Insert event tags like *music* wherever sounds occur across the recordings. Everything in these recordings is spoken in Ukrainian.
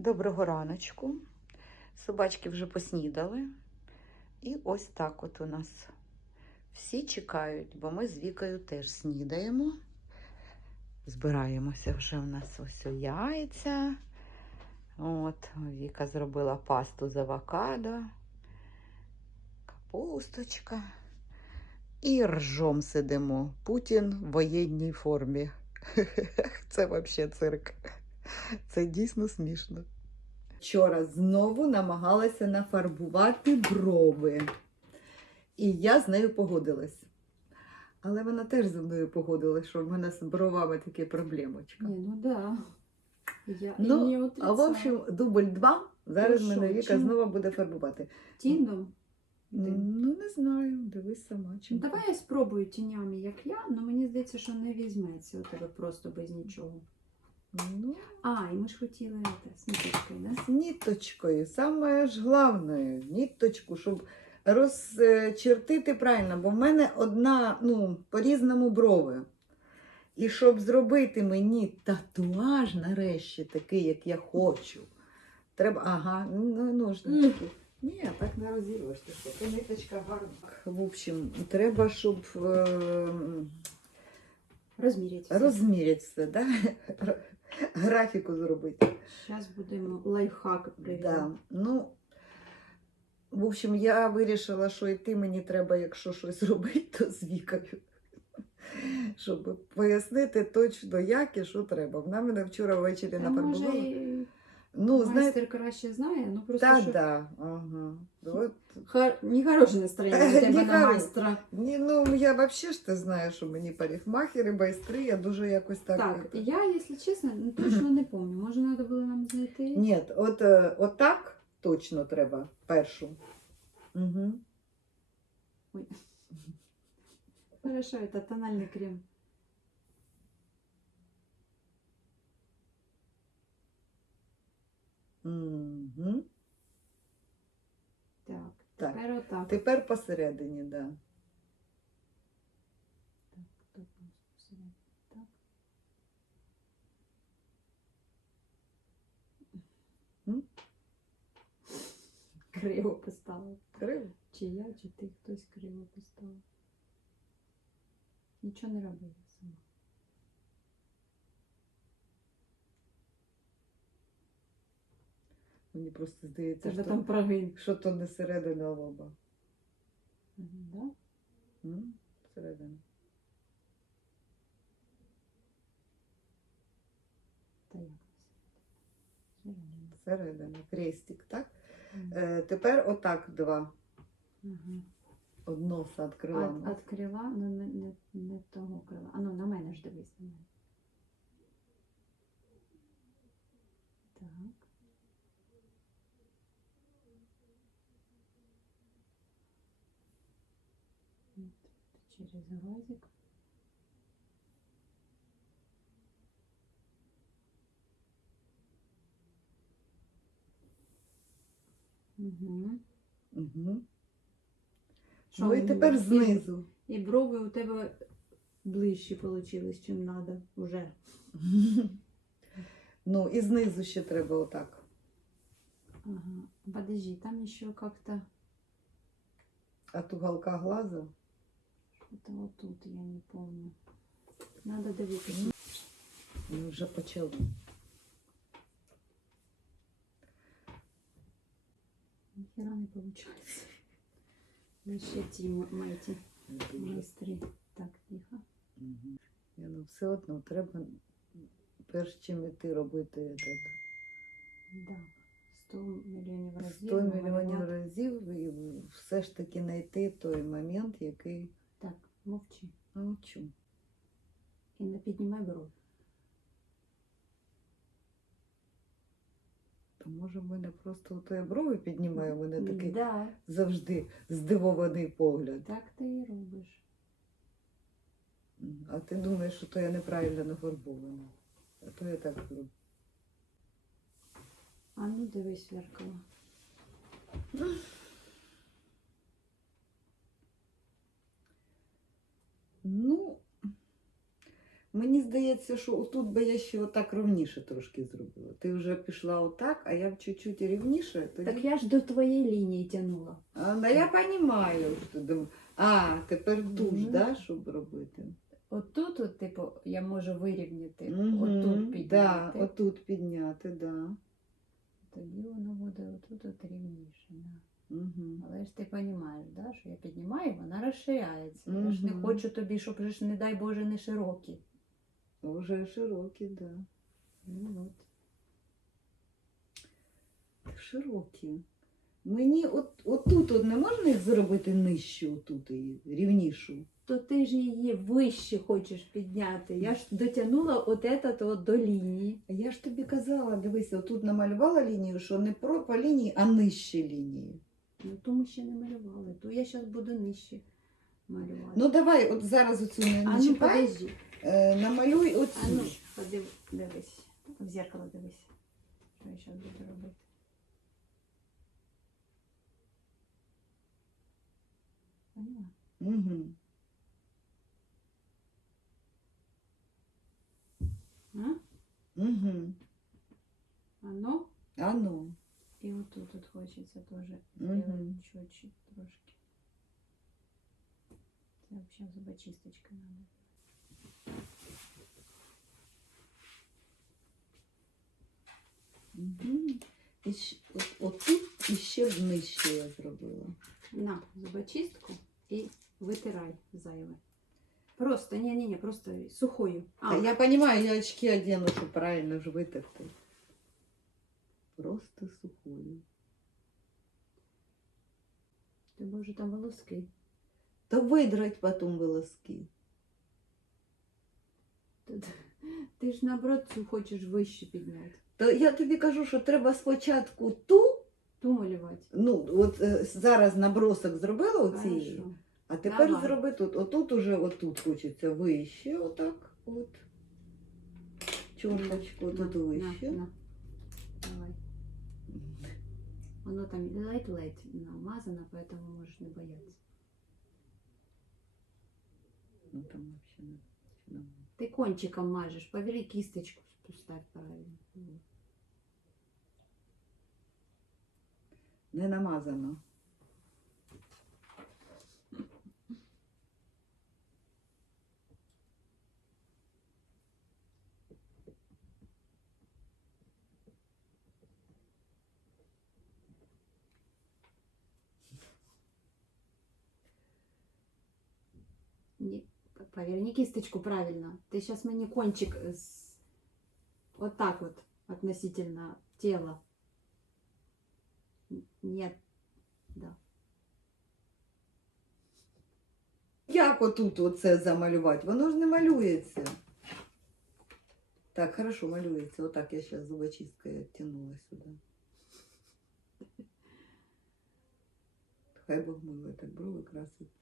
Доброго раночку. Собачки вже поснідали. І ось так от у нас всі чекають, бо ми з Вікою теж снідаємо. Збираємося вже у нас ось у яйця. От, Віка зробила пасту з авокадо, капусточка. І ржом сидимо. Путін в воєнній формі. *laughs* Це взагалі цирк. *laughs* Це дійсно смішно. Вчора знову намагалася нафарбувати брови. І я з нею погодилась. Але вона теж зі мною погодилась, що в мене з бровами такі проблемочка. Не, ну да. Я Ну, і не А в общем, дубль два. Зараз Ну мене Віка чим? знову буде фарбувати. Тіндом? Ну, не знаю, дивись сама. Чим. Ну, давай я спробую тінями, як я, але мені здається, що не візьметься у тебе просто без нічого. Ну, А, і ми ж хотіли це, з ниточкою, да? з ніточкою. Саме ж головне, ніточку, щоб розчертити правильно, бо в мене одна, ну, по-різному брови. І щоб зробити мені татуаж нарешті, такий, як я хочу, треба. Ага, ну, ножнички. Ні, так не розірвеш. То ниточка гарна. В общем, треба, щоб е, Розміряти. розміряти все, да? Графіку зробити. Зараз будемо лайфхак Да. Ну, в общем, я вирішила, що йти мені треба, якщо щось *laughs* робити, то з вікою. Щоб пояснити точно, як і що треба. Вона мене вчора ввечері нафарбувала. і Ну, знаєте, майстер краще знає, ну просто та, що... да. Ага. От. Хар... Нехороше настроєння у тебе *laughs* Не на хоро- майстра. Ні, ну, я взагалі ж ти знаєш, що мені парикмахери, майстри, я дуже якось так. Так, это- я, якщо чесно, ну, *clears throat* точно не пам'ятаю. Може, треба було нам знайти? Ні, от, е, от так точно треба першу. Угу. *laughs* Хорошо, это тональный крем. Угу. Так, Так. тепер отак. Тепер посередині. Да. Так, тут у нас посередині. Так. М? Криво поставив. Криво. Чи я, чи ти хтось криво поставив. Нічого не робила сама. Мені просто здається, що, там прогин. що то не середина лоба. Да? М? Середина. Та як? Середина. Середина. Крестик, так? Мгм. Е, тепер отак два. Мгм. Од носа, від крила. От, от крила, ну не, не, не того крила. А ну на мене ж дивись на мене. Так. От, через глазик. Угу. Угу. Що Ну і тепер знизу. І брови у тебе ближчі вийшли, чим треба вже. *laughs* Ну, і знизу ще треба отак. Ага. Подожди, там еще как-то От уголка глаза. Что-то вот тут, я не помню. Надо дивитися. Ми вже почали. Ніхера не получается. Ну, ще ті майстри. Так, тихо. Ні, ну, все одно треба, перш чим іти робити этот, Да. 100 мільйонів разів. 100 мільйонів так. разів і все ж таки знайти той момент, який мовчи. мовчу. І не піднімай брови. То може в мене просто ото я брови піднімаю, у мене такий Да, завжди здивований погляд. так ти і робиш. А ти думаєш, що то я неправильно нафарбована. А то я так роблю. А ну дивись в зеркало. *laughs* Ну, мені здається, що отут би я ще отак ровніше трошки зробила. Ти вже пішла отак, а я б чуть-чуть рівніше. Тоді... Так я ж до твоєї лінії тягнула. А, да я розумію, що. А, тепер ж, Мгм. да, щоб робити. Отут, от, типу, я можу вирівняти, Мгм, отут Да, підняти. отут підняти, да. Тоді воно буде отут от рівніше. Да. Угу. Але ж ти розумієш, да, що я піднімаю, вона розширяється. Я ж не хочу тобі, щоб не дай Боже, не широкі. Уже широкі, да. Ну, от. Широкі. Мені от, отут от не можна їх зробити нижче, отут і рівнішу. То ти ж її вище хочеш підняти. Я ж дотягнула от от до лінії. А Я ж тобі казала, дивися, отут намалювала лінію, що не про по лінії, а нижче лінії. Ну, то ми ще не малювали, то я зараз буду нижче малювати. Ну давай, от зараз оцю не, а не ну чіпай, подожди. Е, намалюй оцю. А ну, подив, дивись. В зеркало дивись. Що я зараз буду робити? Поняла? Угу. А? Угу. Оно? А ну. І отут от хочеться теж Мгм. зробити чуть-чуть трошки. Це взагалі зубочисточка надо. Угу. І щ- от, отут і ще нижче я зробила. На зубочистку і витирай зайве. Просто, ні-ні-ні, просто сухою. А. Я розумію, я очки одену, щоб правильно ж витерти. Просто сухою. Ти може там волоски. То видрать потім волоски. Тут- Ти ж наоборот цю хочеш вище підняти. То я тобі кажу, що треба спочатку ту, Ту малювати. ну от е, зараз набросок зробила оцієї, Хорошо. а тепер Давай. зроби тут. Отут уже отут хочеться вище, отак от. Чорточку, тут На, вище. на. Давай. Воно там ледь-ледь намазано, поэтому можеш не боятися. Ну там взагалі не. Ти кончиком мажешь, повели кисточку спускать правильно. Не намазано. поверни кисточку правильно. Ты сейчас мне кончик с... вот так вот относительно тела. Н- Нет. Да. Як отут оце замалювати? Воно ж не малюється. Так, хорошо, малюється. Отак я зараз зубочисткою відтягнула сюди. Хай Бог милує, так брови краситься.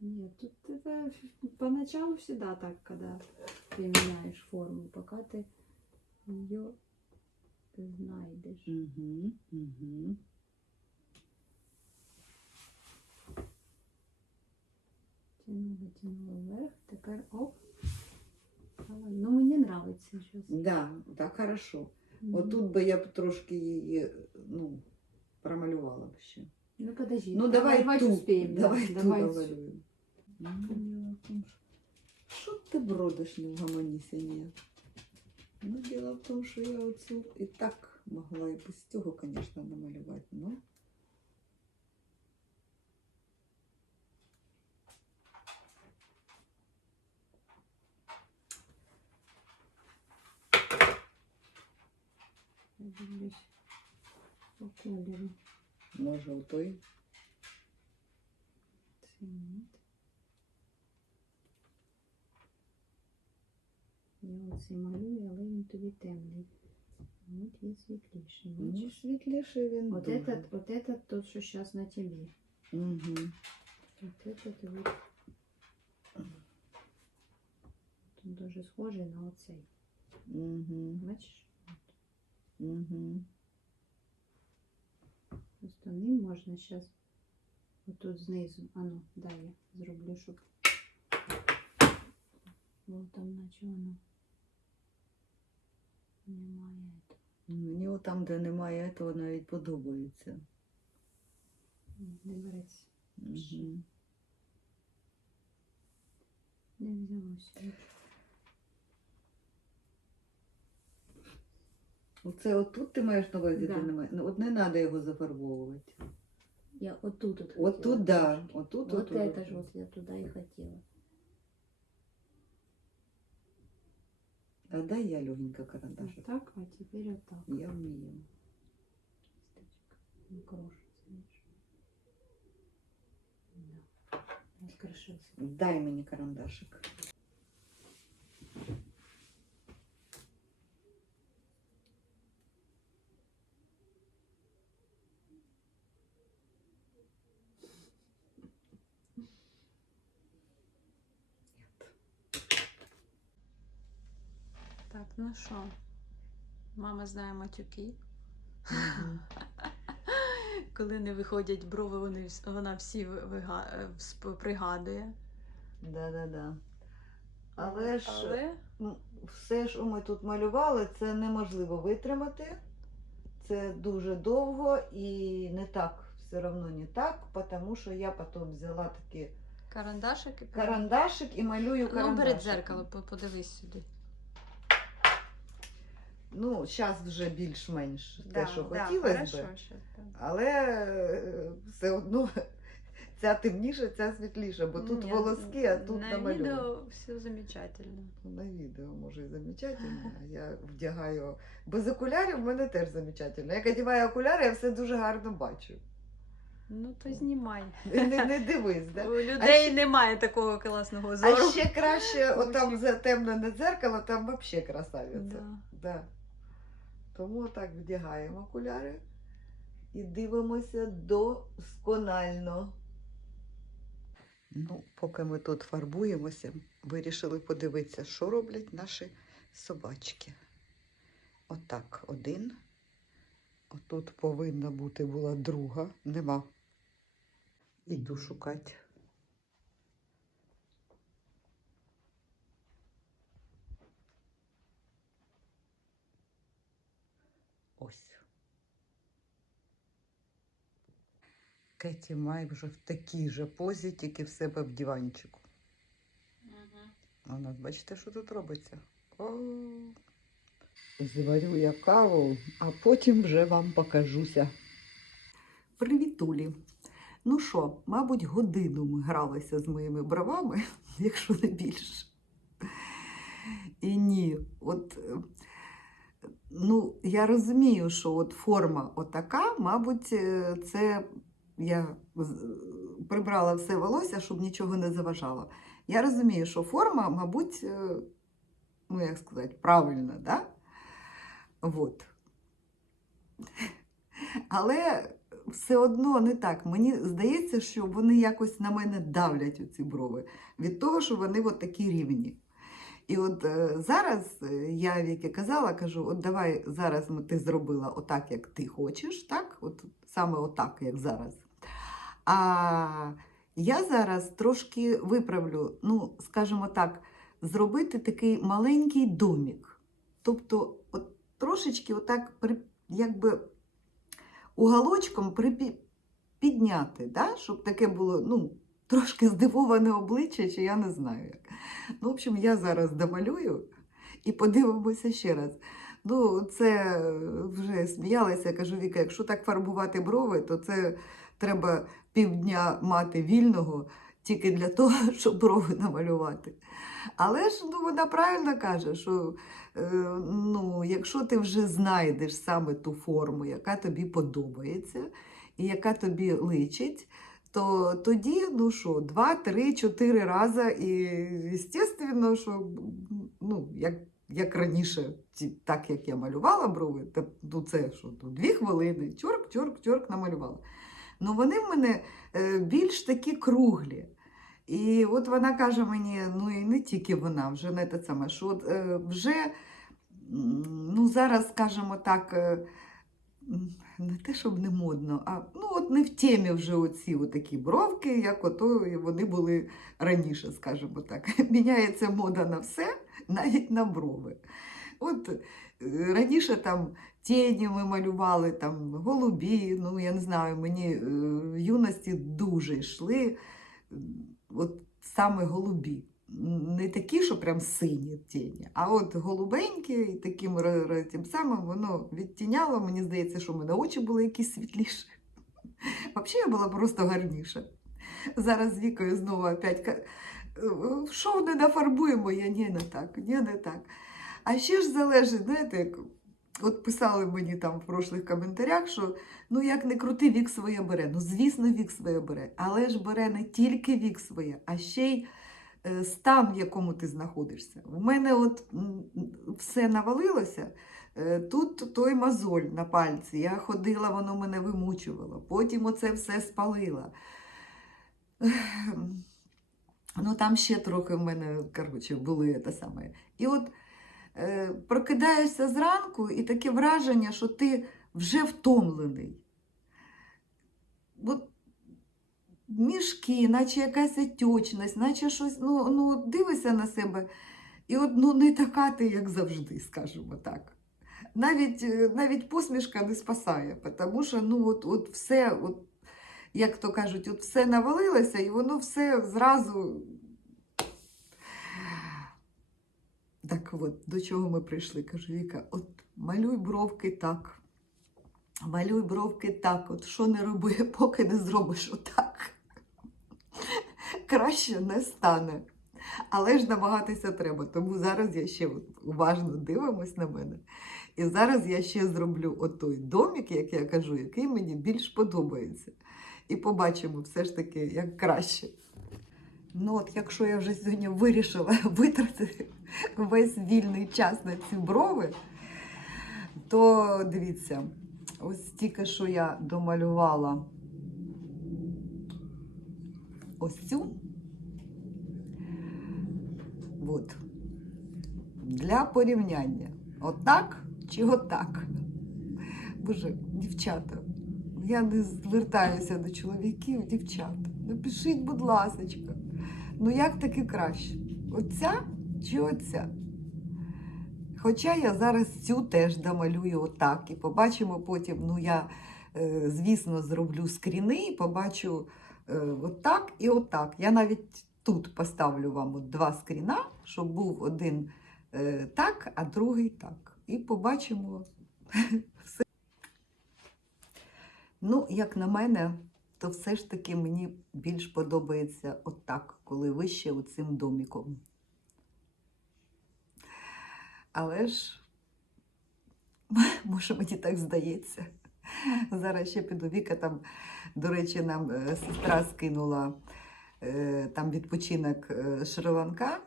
Нет, тут это поначалу всегда так, когда ты меняешь форму, пока ты ее знайдешь. Угу, угу. Тянула, тянула вверх, тепер оп. Давай. Ну, мені нравится сейчас. Да, так хорошо. Отут би я б трошки її, ну, промалювала б ще. Ну, подожди. Ну, давай промалювать ту. успеем. да, Давай ту давай. намалюємо. Діло в тому, що- Що ти бродиш не вгаманіся, ні? Ну, діло в тому, що я оцю і так могла і без цього, звісно, намалювати. Ну, Я дивлюсь по кольору. Я оцей малюю, але він тобі темний. От є світліший. Ну, бачиш? світліший він. Вот дуже. этот, вот этот тот, что сейчас на тебе. Угу. Вот этот вот. Тут дуже схожий на оцей. Угу. Бачиш? Угу. Просто ним можна зараз отут знизу. А ну, дай я зроблю, щоб. Вон там наче воно Немає. Мені от там, де немає цього, навіть подобається. Не береться. Не взялося. Оце отут ти маєш на увазі, Да. де немає. Ну, от не треба його зафарбовувати. Я отут от От хотіла да. Отут, Вот отут, это отут. же вот я туда и хотела. А дай я легенько Вот карандашик. так, а теперь вот так. Я. Не крошится. видишь? Да. Раскрошился. Дай мені карандашик. Ну що? Мама знає матюки. *laughs* Коли не виходять брови, вони, вона всі вига- е, пригадує. Да-да-да. Але ж Але ну, все, що ми тут малювали, це неможливо витримати. Це дуже довго і не так, все одно не так, тому що я потім взяла такий карандашик і карандашик і малюю Ну, карандашиком. бери дзеркало, подивись сюди. Ну, зараз вже більш-менш те, що да, хотілося хорошо, б. да. Але е, все одно *laughs* ця темніша, ця світліша, бо тут Ні, волоски, а тут на намальовано. відео все замечательно. На відео може і замечательно, я вдягаю. Без окулярів в мене теж замечательно. Як одягаю окуляри, я все дуже гарно бачу. Ну то знімай. Не, не дивись, *laughs* У людей ще- немає такого класного зору. А ще краще, *laughs* отам затемнене дзеркало, там взагалі красавиця. Да. Да. Тому так вдягаємо окуляри і дивимося досконально. Ну, поки ми тут фарбуємося, вирішили подивитися, що роблять наші собачки. Отак, один. Отут повинна бути була друга, нема. Іду шукати. Ось. Кеті має вже в такій же позі, тільки в себе в диванчику. А у бачите, що тут робиться? О, Зварю я каву, а потім вже вам покажуся. Привітулі. Ну що, мабуть, годину ми гралися з моїми бровами, *laughs* якщо не більше. І ні, от ну, я розумію, що от форма отака, мабуть, е, це я прибрала все волосся, щоб нічого не заважало. Я розумію, що форма, мабуть, е, ну як сказати, правильна, да? Вот. Але все одно не так. Мені здається, що вони якось на мене давлять оці брови від того, що вони от такі рівні. І от е, зараз е, я Віки казала, кажу: от давай зараз ти зробила отак, як ти хочеш, так? От саме отак, як зараз. А я зараз трошки виправлю, ну, скажімо так, зробити такий маленький домік. Тобто, от трошечки отак при, якби уголочком припі, підняти, да? щоб таке було ну, трошки здивоване обличчя, чи я не знаю як. Ну, в общем, я зараз домалюю і подивимося ще раз. Ну, це вже сміялася, кажу, Віка, якщо так фарбувати брови, то це треба півдня мати вільного тільки для того, *laughs* щоб брови намалювати. Але ж ну, вона правильно каже, що е, ну, якщо ти вже знайдеш саме ту форму, яка тобі подобається і яка тобі личить, то тоді, ну що, два, три, чотири рази, і звісно, що ну, як, як раніше, так як я малювала брови, то ну, це що, ну, дві хвилини, чорк, чорк, чорк намалювала. Ну вони в мене е, більш такі круглі. І от вона каже мені, ну і не тільки вона, вже не те саме, що от, е, вже ну, зараз, скажімо так, е, не те, щоб не модно, а ну, от не в темі вже оці такі бровки, як ото вони були раніше, скажімо так. *laughs* Міняється мода на все, навіть на брови. От раніше там тіні ми малювали, там голубі, ну я не знаю, мені е, в юності дуже йшли от саме голубі. Не такі, що прям сині тіні, а от голубенькі, і таким тим самим воно відтіняло. Мені здається, що в мене очі були якісь світліші. *laughs* Взагалі я була просто гарніша. Зараз вікою знову опять «Е, що не нафарбуємо? Я ні, не так, ні, не так. А ще ж залежить, знаєте, от писали мені там в прошлих коментарях, що ну як не крути, вік своє бере. Ну, звісно, вік своє бере, але ж бере не тільки вік своє, а ще й е, стан, в якому ти знаходишся. У мене от все навалилося. Е, Тут той мозоль на пальці. Я ходила, воно мене вимучувало. Потім оце все спалила. Ну, там ще трохи в мене, коротше, були те саме. І от прокидаєшся зранку, і таке враження, що ти вже втомлений. От мішки, наче якась отечність, наче щось, ну, ну, дивишся на себе, і от ну, не така ти, як завжди, скажімо так. Навіть, е, навіть посмішка не спасає, тому що ну, от, от все, от, як то кажуть, от все навалилося, і воно все зразу. Так от, до чого ми прийшли? Кажу, Віка, от малюй бровки так. Малюй бровки так, от що не роби, *laughs* поки не зробиш отак. Краще не стане. Але ж намагатися треба. Тому зараз я ще уважно дивимось на мене. І зараз я ще зроблю отой домик, як я кажу, який мені більш подобається. І побачимо все ж таки, як краще. Ну от, якщо я вже сьогодні вирішила *laughs* витратити весь вільний час на ці брови, то дивіться, ось тільки що я домалювала ось цю. От. Для порівняння. Отак чи отак? Боже, дівчата, я не звертаюся до чоловіків, дівчата. Напишіть, будь ласочка, ну як таки краще? Оця чи? Хоча я зараз цю теж домалюю отак і побачимо потім, ну я, е, звісно, зроблю скріни і побачу е, отак і отак. Я навіть тут поставлю вам два скріна, щоб був один е, так, а другий так. І побачимо *laughs* все. Ну, як на мене, то все ж таки мені більш подобається отак, коли вище оцим доміком. Але ж, *laughs* може, мені так здається. Зараз ще піду Віка там, до речі, нам е, сестра скинула е, там відпочинок е, Шри-Ланка.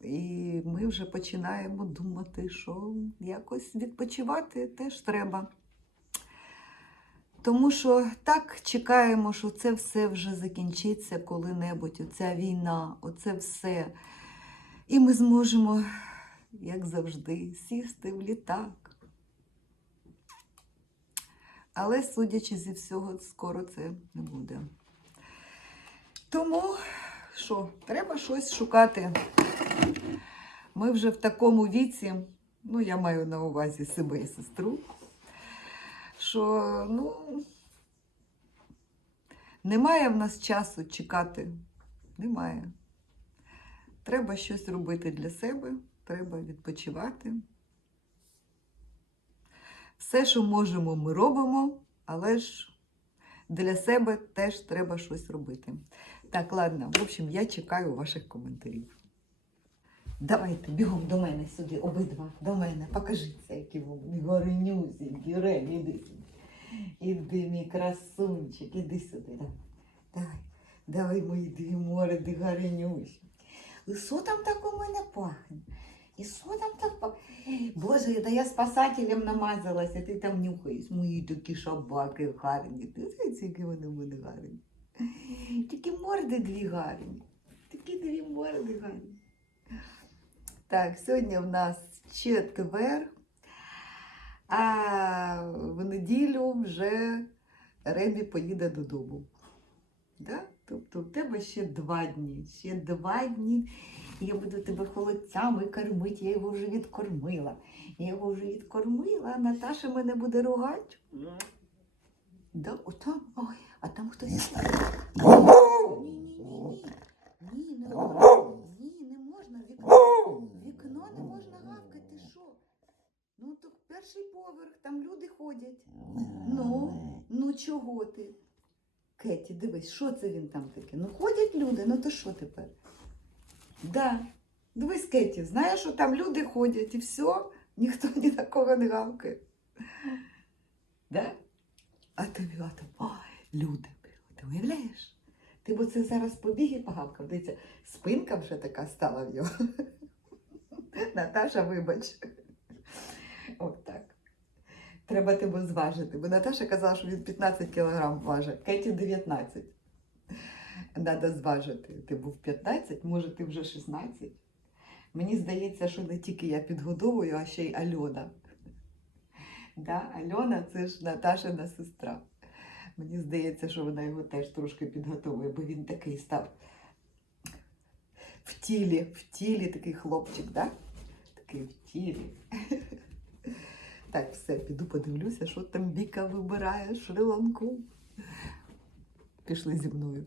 І ми вже починаємо думати, що якось відпочивати теж треба. Тому що так чекаємо, що це все вже закінчиться коли-небудь, оця війна, оце все. І ми зможемо, як завжди, сісти в літак. Але, судячи зі всього, скоро це не буде. Тому що, треба щось шукати. Ми вже в такому віці, ну, я маю на увазі себе і сестру, що ну, немає в нас часу чекати. Немає. Треба щось робити для себе, треба відпочивати. Все, що можемо, ми робимо, але ж для себе теж треба щось робити. Так, ладно, в общем, я чекаю ваших коментарів. Давайте бігом до мене сюди, обидва, до мене. Покажіться, які ви горенюсінькі, Рем, іди сюди. Іди, мій красунчик, іди сюди. Давай, давай, давай мої дві морди гаренюші. Що там так у мене пахне? І що там так? Боже, та я спасателем намазалася, ти там нюхаєш. Мої такі шабаки гарні. Ти знаєш, які вони в мене гарні. Такі морди дві гарні. Такі дві морди гарні. Так, сьогодні в нас четвер, а в неділю вже Ремі поїде додому. Да? Тобто в тебе ще два дні. Ще два дні. Я буду тебе холодцями кормити. Я його вже відкормила. Я його вже відкормила, а Наташа мене буде ругати. Да, отам. Ой, а там хтось. Ні, ні, не. Ні, не можна. Вікно, вікно не можна гавкати. Що? Ну, то перший поверх, там люди ходять. Ну, ну чого ти? Кеті, дивись, що це він там таке? Ну ходять люди, ну то що тепер? Да. Дивись, Кеті, знаєш, що там люди ходять і все, ніхто ні на кого не гавкає. Да? А тобі а там, ой, люди, ти уявляєш? Ти б оце зараз побіг і погавкав. Дивіться, спинка вже така стала в його. Наташа, вибач. От так. Треба тебе зважити. Бо Наташа казала, що він 15 кілограм важить, Кеті 19. Треба зважити. Ти був 15, може ти вже 16. Мені здається, що не тільки я підгодовую, а ще й Альона. Да, Альона це ж Наташина сестра. Мені здається, що вона його теж трошки підготовує, бо він такий став в тілі, в тілі такий хлопчик, да? Такий в тілі. *laughs* Так, все, піду подивлюся, що там Віка вибирає Шри-Ланку. Пішли зі мною.